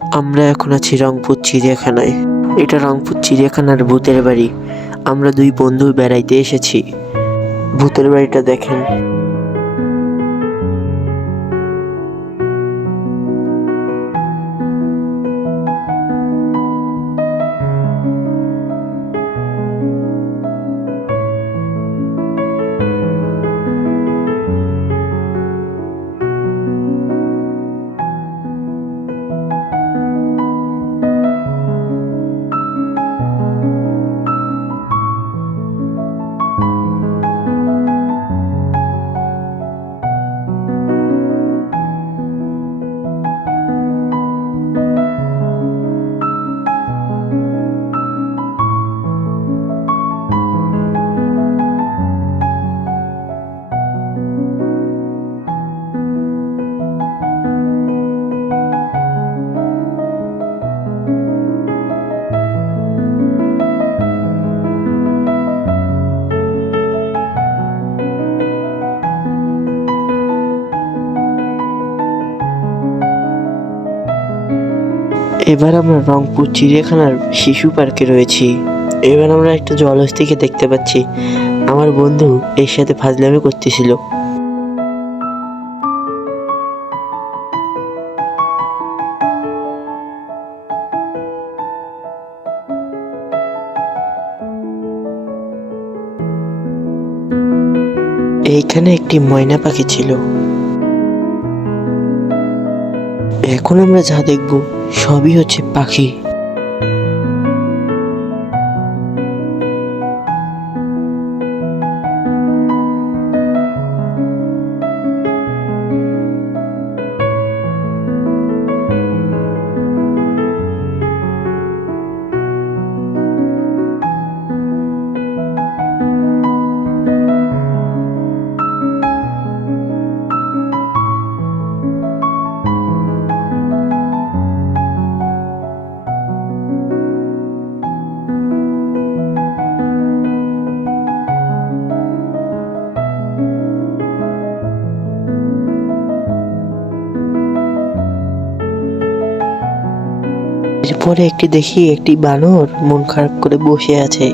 আমরা এখন আছি রংপুর চিড়িয়াখানায়। এটা রংপুর চিড়িয়াখানার ভূতের বাড়ি। আমরা দুই বন্ধু বেড়াইতে এসেছি। ভূতের বাড়িটা দেখেন। এবার আমরা রংপুর চিড়িয়াখানার শিশু পার্কে রয়েছি। এবার আমরা একটা জলহস্তিকে দেখতে পাচ্ছি। আমার বন্ধু এর সাথে ফাজলামি করতেছিল। এইখানে একটি ময়না পাখি ছিল। এখন আমরা যা দেখব সবই হচ্ছে পাখি। এরপরে একটি দেখি একটি বানর মন খারাপ করে বসে আছে।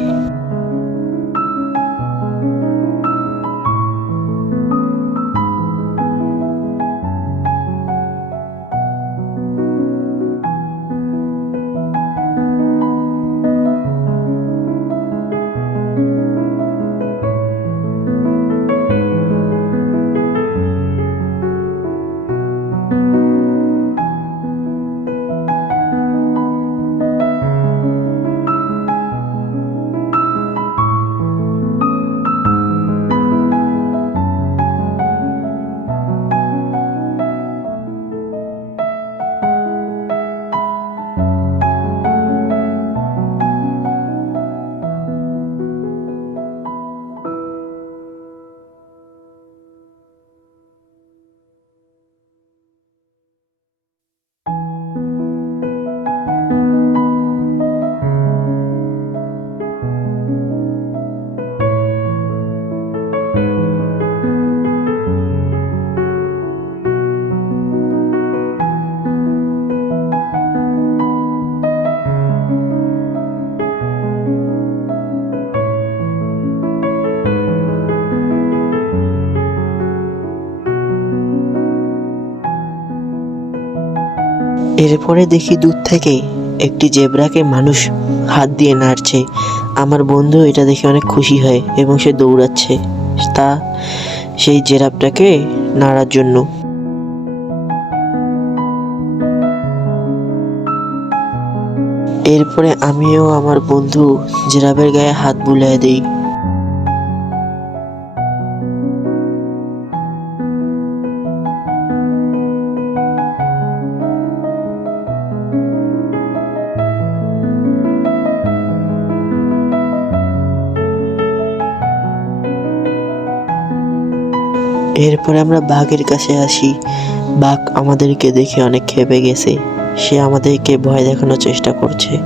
এরপরে দেখি দূর থেকে একটি জেব্রাকে মানুষ হাত দিয়ে নাড়ছে। আমার বন্ধু এটা দেখে অনেক খুশি হয় এবং সে দৌড়াচ্ছে। তা সেই জেরাফটাকে নাড়ার জন্য। এরপরে আমিও আমার বন্ধু জেরাফের গায়ে হাত বুলিয়ে দিই। এরপরে আমরা বাঘের কাছে আসি। বাঘ আমাদেরকে দেখে অনেক খেপে গেছে। সে আমাদেরকে ভয় দেখানোর চেষ্টা করছে।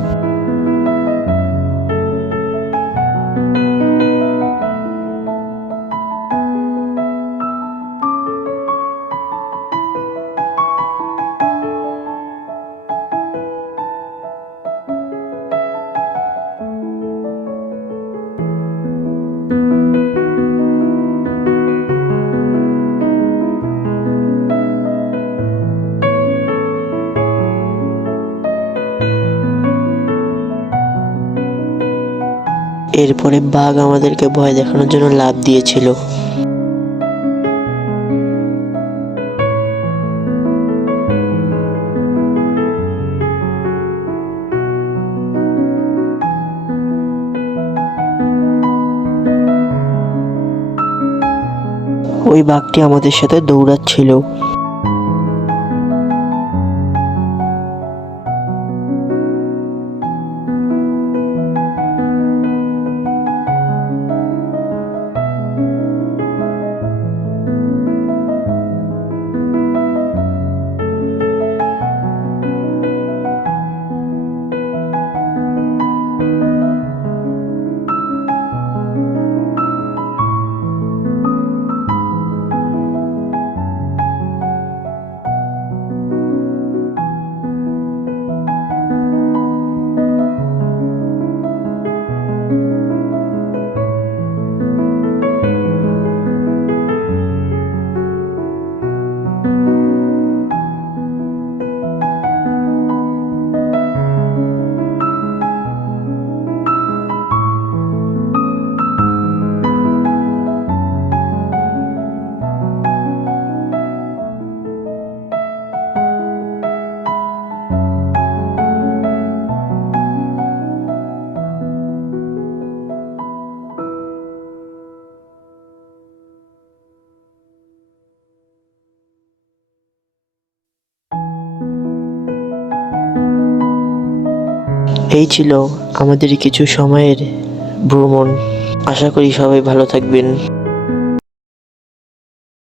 এরপরে বাঘ আমাদেরকে ভয় দেখানোর জন্য লাভ দিয়েছিল। ওই বাঘটি আমাদের সাথে দৌড়াচ্ছিল। এই ছিল আমাদের কিছু সময়ের ভ্রমণ। আশা করি সবাই ভালো থাকবেন।